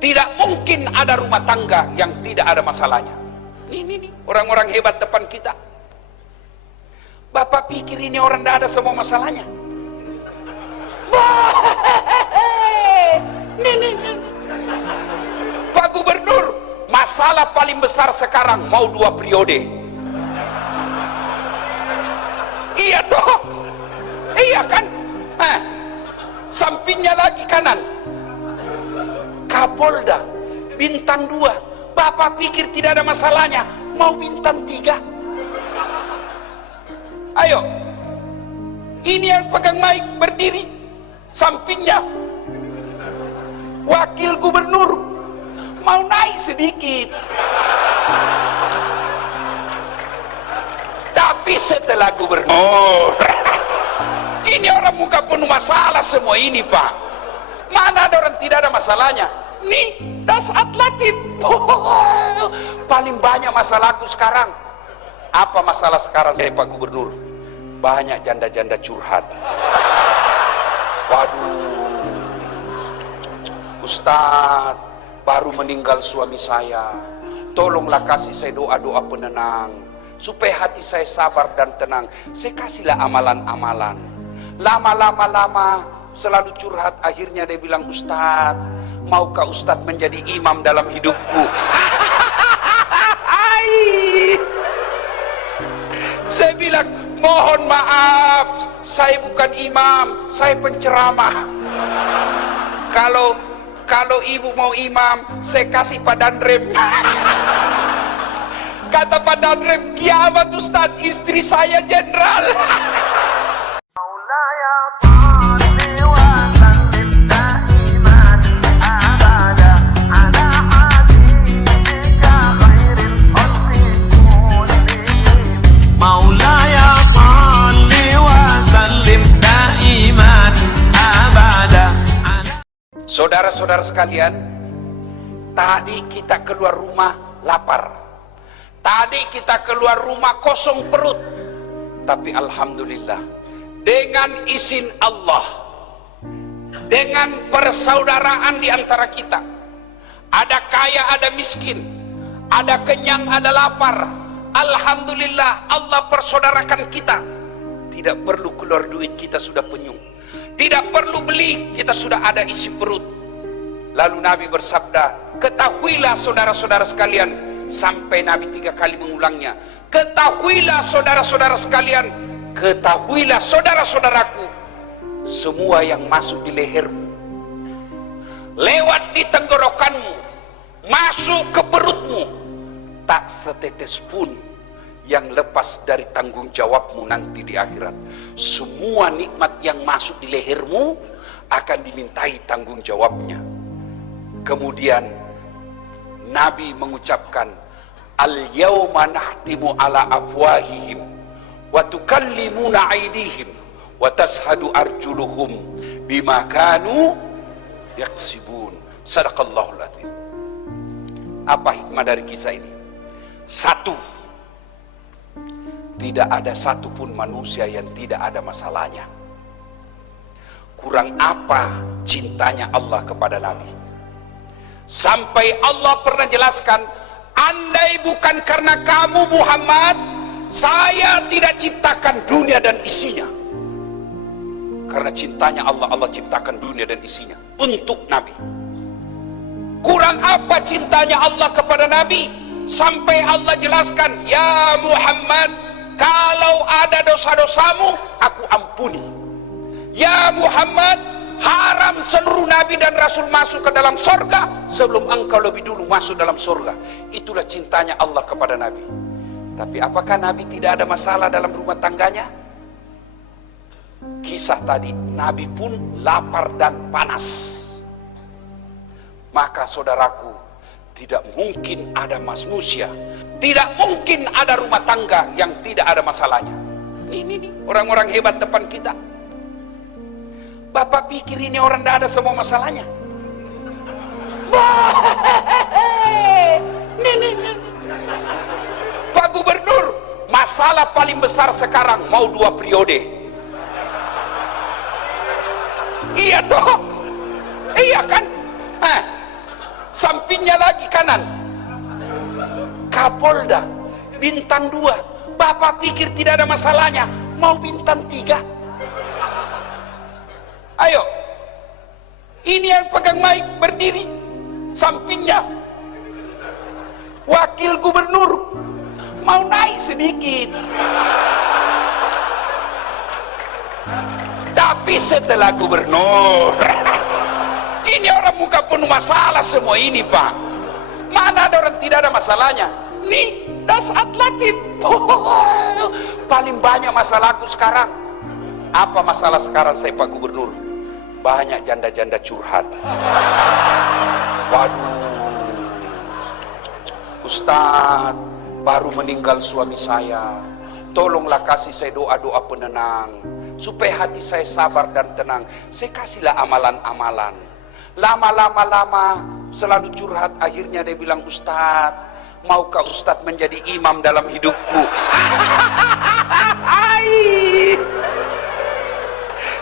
Tidak mungkin ada rumah tangga yang tidak ada masalahnya. Ini orang-orang hebat depan kita. Bapak pikir ini orang tidak ada semua masalahnya? Pak Gubernur, masalah paling besar sekarang mau 2 periode. Iya toh? Iya kan? Sampingnya lagi kanan, Kapolda bintang 2. Bapak pikir tidak ada masalahnya, mau bintang 3. Ayo, ini yang pegang mic berdiri, sampingnya wakil gubernur, mau naik sedikit. Tapi setelah gubernur, ini orang muka penuh masalah semua ini, Pak. Mana ada orang tidak ada masalahnya? Nih, das atletin. Paling banyak masalahku sekarang. Apa masalah sekarang saya, Pak Gubernur? Banyak janda-janda curhat. Waduh, Ustadz, baru meninggal suami saya. Tolonglah kasih saya doa-doa penenang, supaya hati saya sabar dan tenang. Saya kasihlah amalan-amalan. Lama selalu curhat. Akhirnya dia bilang, Ustadz, maukah Ustadz menjadi imam dalam hidupku? Saya bilang, mohon maaf, saya bukan imam, saya penceramah. Kalau ibu mau imam, saya kasih Pak Danrem. Kata Pak Danrem, kiamat Ustadz, istri saya jenderal. Saudara-saudara sekalian, tadi kita keluar rumah lapar, tadi kita keluar rumah kosong perut, tapi alhamdulillah dengan izin Allah, dengan persaudaraan di antara kita, ada kaya ada miskin, ada kenyang ada lapar, alhamdulillah Allah persaudarakan kita. Tidak perlu keluar duit, kita sudah penyung. Tidak perlu beli, kita sudah ada isi perut. Lalu Nabi bersabda, ketahuilah saudara-saudara sekalian, sampai Nabi 3 kali mengulangnya. Ketahuilah saudara-saudara sekalian, ketahuilah saudara-saudaraku, semua yang masuk di lehermu, lewat di tenggorokanmu, masuk ke perutmu, tak setetes pun yang lepas dari tanggung jawabmu nanti di akhirat. Semua nikmat yang masuk di lehermu akan dimintai tanggung jawabnya. Kemudian Nabi mengucapkan, al-yawma nahtimu ala afwahihim wa tukallimuna aydihim wa tashhadu arjuluhum bima kanu yaksibun. Sadaqallahul adzim. Apa hikmah dari kisah ini? 1, tidak ada satupun manusia yang tidak ada masalahnya. Kurang apa cintanya Allah kepada Nabi, sampai Allah pernah jelaskan, andai bukan karena kamu Muhammad, saya tidak ciptakan dunia dan isinya. Karena cintanya Allah, Allah ciptakan dunia dan isinya untuk Nabi. Kurang apa cintanya Allah kepada Nabi, sampai Allah jelaskan, ya Muhammad, kalau ada dosa-dosamu, aku ampuni. Ya Muhammad, haram seluruh Nabi dan Rasul masuk ke dalam surga sebelum engkau lebih dulu masuk dalam surga. Itulah cintanya Allah kepada Nabi. Tapi apakah Nabi tidak ada masalah dalam rumah tangganya? Kisah tadi, Nabi pun lapar dan panas. Maka saudaraku, tidak mungkin ada manusia, tidak mungkin ada rumah tangga yang tidak ada masalahnya. Ini orang-orang hebat depan kita. Bapak pikir ini orang tidak ada semua masalahnya? Pak Gubernur, masalah paling besar sekarang mau 2 periode. Iya toh? Iya kan? sampingnya lagi kanan Kapolda, bintang 2. Bapak pikir tidak ada masalahnya, mau bintang 3? Ayo, ini yang pegang mic berdiri, sampingnya wakil gubernur, mau naik sedikit. Tapi setelah gubernur, ini orang muka penuh masalah semua ini, Pak. Mana ada orang tidak ada masalahnya? Nih, das atletin. Paling banyak masalahku sekarang. Apa masalah sekarang saya, Pak Gubernur? Banyak janda-janda curhat. Waduh, Ustaz, baru meninggal suami saya. Tolonglah kasih saya doa-doa penenang, supaya hati saya sabar dan tenang. Saya kasihlah amalan-amalan. Lama-lama selalu curhat. Akhirnya dia bilang, Ustaz, maukah Ustaz menjadi imam dalam hidupku?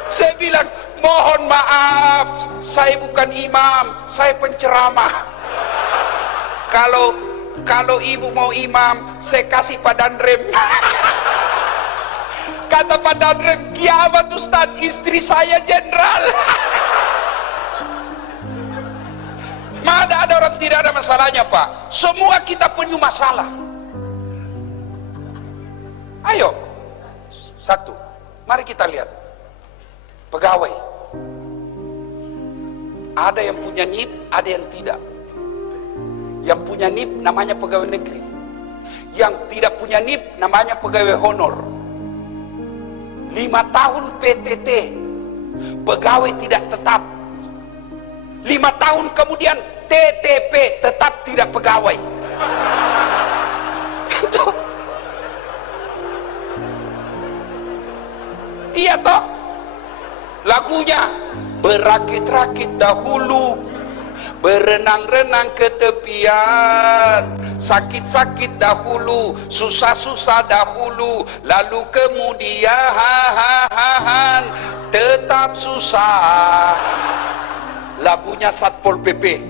Saya bilang, mohon maaf, saya bukan imam, saya penceramah. Kalau ibu mau imam, saya kasih Pak Danrem. Kata Pak Danrem, kiamat Ustaz, istri saya jenderal. Mana ada orang tidak ada masalahnya, Pak? Semua kita punya masalah. Ayo, satu, mari kita lihat pegawai. Ada yang punya NIP, ada yang tidak. Yang punya NIP namanya pegawai negeri, yang tidak punya NIP namanya pegawai honor. 5 tahun PTT, pegawai tidak tetap. 5 tahun kemudian TTP, tetap tidak pegawai. Iya toh? Lagunya, berakit-rakit dahulu, berenang-renang ke tepian, sakit-sakit dahulu, susah-susah dahulu, lalu kemudian tetap susah. Lagunya Satpol PP,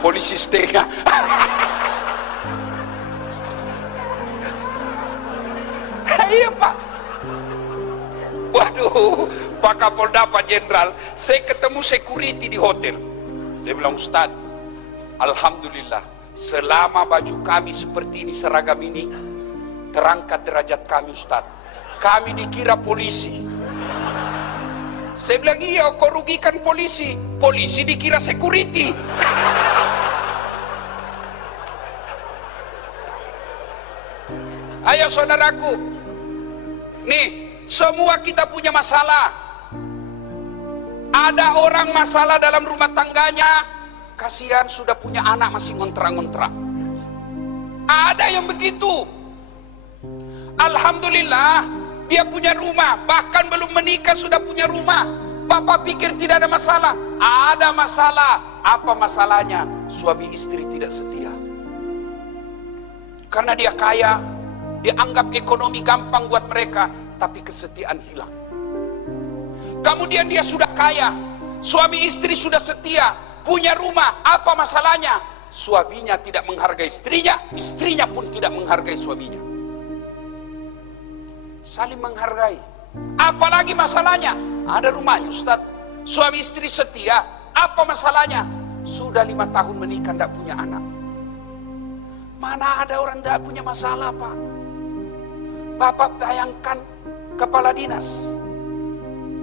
polisi setengah. Iya, Pak. Waduh, Pak Kapolda, Pak Jenderal, saya ketemu security di hotel. Dia bilang, Ustaz, alhamdulillah, selama baju kami seperti ini, seragam ini, terangkat derajat kami, Ustaz. Kami dikira polisi. Saya bilang, iya, kau rugikan polisi. Polisi dikira security. Ayo saudaraku, nih, semua kita punya masalah. Ada orang masalah dalam rumah tangganya, kasihan sudah punya anak masih ngontrak-ngontrak. Ada yang begitu. Alhamdulillah, dia punya rumah, bahkan belum menikah sudah punya rumah. Bapak pikir tidak ada masalah? Ada masalah. Apa masalahnya? Suami istri tidak setia. Karena dia kaya, dianggap ekonomi gampang buat mereka, tapi kesetiaan hilang. Kemudian dia sudah kaya, suami istri sudah setia, punya rumah, apa masalahnya? Suaminya tidak menghargai istrinya, istrinya pun tidak menghargai suaminya. Saling menghargai. Apalagi masalahnya? Ada rumahnya, Ustaz, suami istri setia, apa masalahnya? Sudah 5 tahun menikah, tidak punya anak. Mana ada orang tidak punya masalah, Pak? Bapak bayangkan kepala dinas.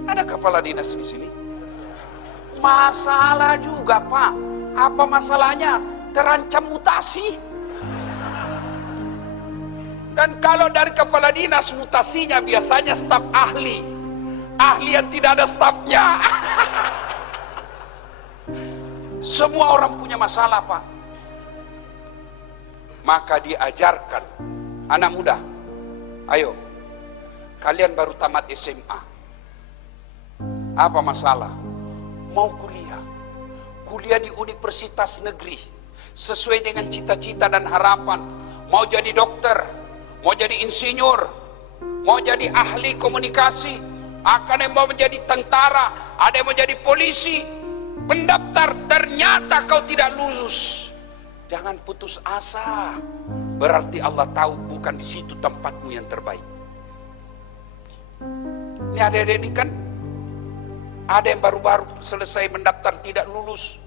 Ada kepala dinas di sini? Masalah juga, Pak. Apa masalahnya? Terancam mutasi. Dan kalau dari kepala dinas, mutasinya biasanya staf ahli. Ahli yang tidak ada stafnya. Semua orang punya masalah, Pak. Maka diajarkan anak muda, ayo, kalian baru tamat SMA. Apa masalah? Mau kuliah. Kuliah di universitas negeri, sesuai dengan cita-cita dan harapan. Mau jadi dokter, mau jadi insinyur, mau jadi ahli komunikasi, akan yang mau menjadi tentara, ada yang mau jadi polisi. mendaftar, ternyata kau tidak lulus. Jangan putus asa. Berarti Allah tahu bukan di situ tempatmu yang terbaik. Ini adik-adik ini kan ada yang baru-baru selesai mendaftar tidak lulus,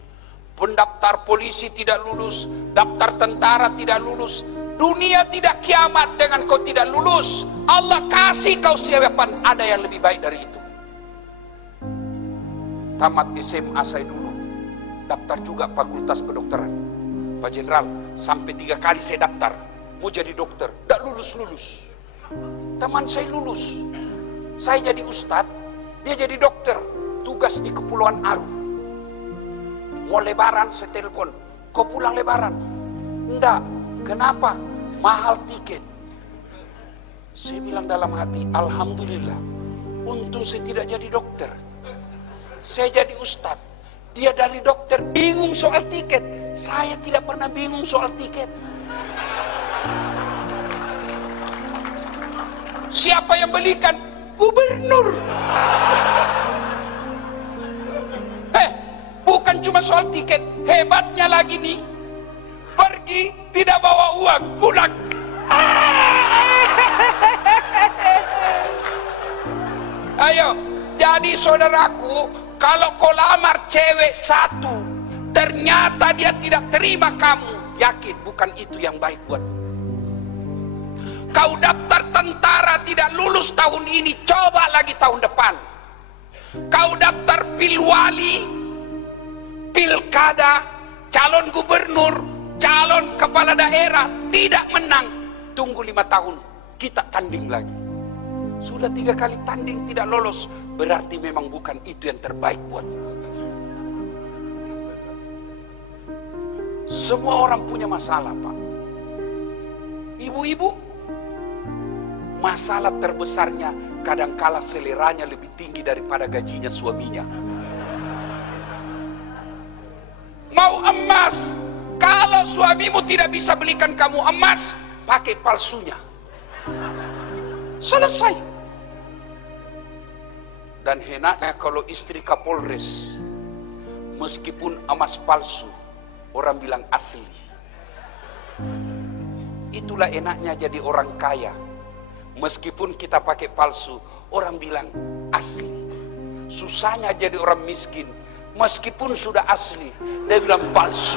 pendaftar polisi tidak lulus, daftar tentara tidak lulus. Dunia tidak kiamat dengan kau tidak lulus. Allah kasih kau siapan ada yang lebih baik dari itu. Tamat SMA saya dulu, daftar juga fakultas kedokteran. Pak Jenderal, sampai 3 kali saya daftar mau jadi dokter, tidak lulus-lulus. Teman saya lulus, saya jadi ustadz, dia jadi dokter, tugas di Kepulauan Aru. Mau lebaran saya telepon, kau pulang lebaran? Enggak. Kenapa? Mahal tiket. Saya bilang dalam hati, alhamdulillah, untung saya tidak jadi dokter. Saya jadi ustadz, dia dari dokter, bingung soal tiket. Saya tidak pernah bingung soal tiket. Siapa yang belikan? Gubernur. Bukan cuma soal tiket, hebatnya lagi nih, pergi tidak bawa uang, pulang. Ayo, jadi saudaraku, kalau kau lamar cewek satu, ternyata dia tidak terima kamu, yakin bukan itu yang baik buat. Kau daftar tentara tidak lulus tahun ini, coba lagi tahun depan. Kau daftar pilwali, pilkada, calon gubernur, calon kepala daerah, tidak menang, tunggu 5 tahun, kita tanding lagi. Sudah 3 kali tanding tidak lolos, berarti memang bukan itu yang terbaik buat. Semua orang punya masalah, Pak. Ibu-ibu, masalah terbesarnya kadangkala seleranya lebih tinggi daripada gajinya suaminya. Mau emas, kalau suamimu tidak bisa belikan kamu emas, pakai palsunya. Selesai. Dan enaknya kalau istri Kapolres, meskipun emas palsu, orang bilang asli. Itulah enaknya jadi orang kaya. Meskipun kita pakai palsu, orang bilang asli. Susahnya jadi orang miskin, meskipun sudah asli, dia bilang palsu.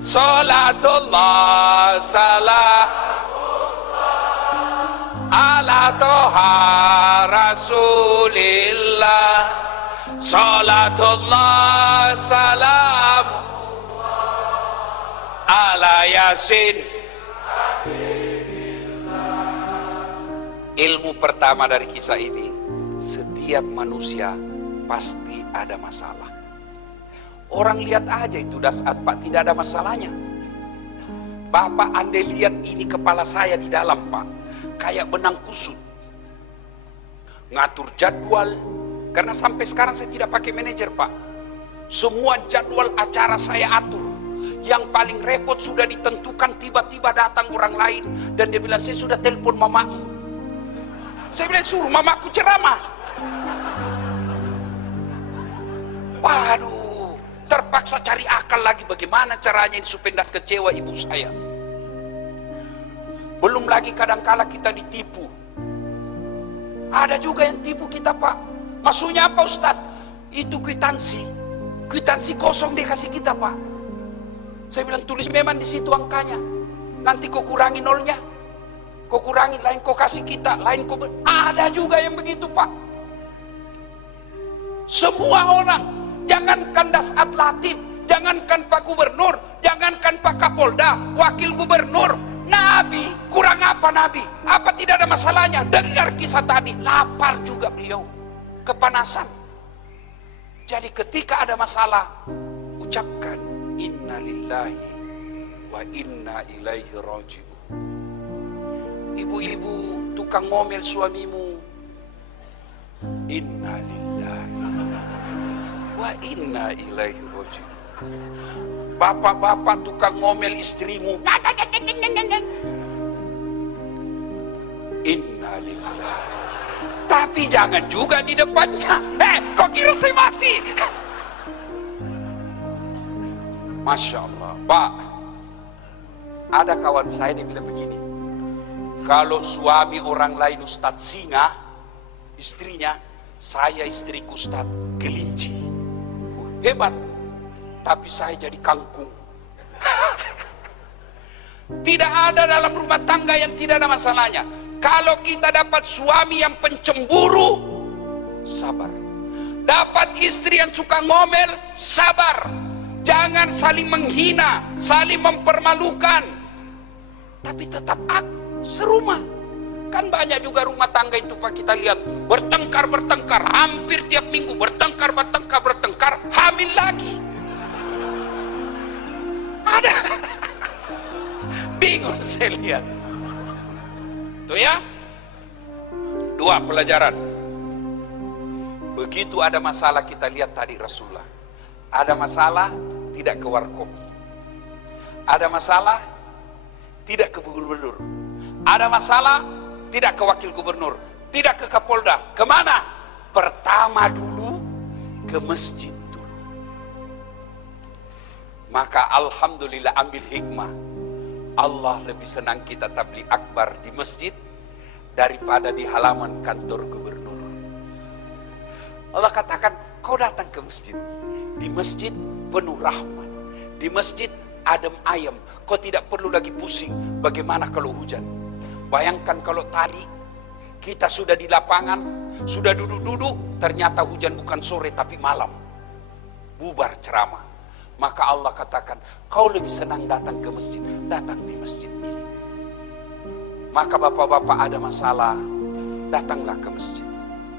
Salatullah salam ala toha rasulillah. Salatullah salam ala yasin. Ilmu pertama dari kisah ini, setiap manusia pasti ada masalah. Orang lihat aja itu saat Pak tidak ada masalahnya. Bapak andai lihat ini kepala saya di dalam, Pak, kayak benang kusut. Ngatur jadwal, karena sampai sekarang saya tidak pakai manajer, Pak. Semua jadwal acara saya atur. Yang paling repot sudah ditentukan, tiba-tiba datang orang lain dan dia bilang, saya sudah telepon mamamu. Saya bilang, suruh mamaku ceramah. Waduh, terpaksa cari akal lagi bagaimana caranya ini supaya tidak kecewa ibu saya. Belum lagi kadangkala kita ditipu. Ada juga yang tipu kita, Pak. Maksudnya apa, Ustadz? Itu kwitansi. Kwitansi kosong dia kasih kita, Pak. Saya bilang, tulis memang di situ angkanya. Nanti kau kurangi nolnya. Kau kurangi, lain kau kasih kita, lain kau ada juga yang begitu, Pak. Semua orang, jangankan Dasat Latif, jangankan Pak Gubernur, jangankan Pak Kapolda, Wakil Gubernur, Nabi, kurang apa Nabi? Apa tidak ada masalahnya? Dengar kisah tadi, lapar juga beliau, kepanasan. Jadi ketika ada masalah, ucapkan inna lillahi wa inna ilaihi raji'un. Ibu-ibu tukang ngomel suamimu, inna lillahi wa inna ilaihi raji'un. Bapak-bapak tukang ngomel istrimu, inna lillahi Tapi jangan juga di depannya. Kok kira saya mati? Masya Allah. Pak, ada kawan saya dia bilang begini, kalau suami orang lain Ustadz singa, istrinya, saya istriku Ustadz kelinci. Hebat. Tapi saya jadi kangkung. Tidak ada dalam rumah tangga yang tidak ada masalahnya. Kalau kita dapat suami yang pencemburu, sabar. Dapat istri yang suka ngomel, sabar. Jangan saling menghina, saling mempermalukan. Tapi tetap serumah. Kan banyak juga rumah tangga itu Pak, kita lihat bertengkar, hampir tiap minggu bertengkar, hamil lagi. Ada. Bingung saya lihat. Tuh ya, 2 pelajaran. Begitu ada masalah kita lihat tadi Rasulullah. Ada masalah tidak ke warkop. Ada masalah tidak ke gubernur. Ada masalah tidak ke wakil gubernur. Tidak ke Kapolda. Kemana? Pertama dulu ke masjid dulu. Maka alhamdulillah ambil hikmah. Allah lebih senang kita tabligh akbar di masjid daripada di halaman kantor gubernur. Allah katakan, kau datang ke masjid. Di masjid penuh rahmat. Di masjid adem ayem. Kau tidak perlu lagi pusing bagaimana kalau hujan. Bayangkan kalau tadi kita sudah di lapangan, sudah duduk-duduk, ternyata hujan bukan sore tapi malam. Bubar ceramah. Maka Allah katakan, kau lebih senang datang ke masjid, datang di masjid ini. Maka bapak-bapak ada masalah, datanglah ke masjid.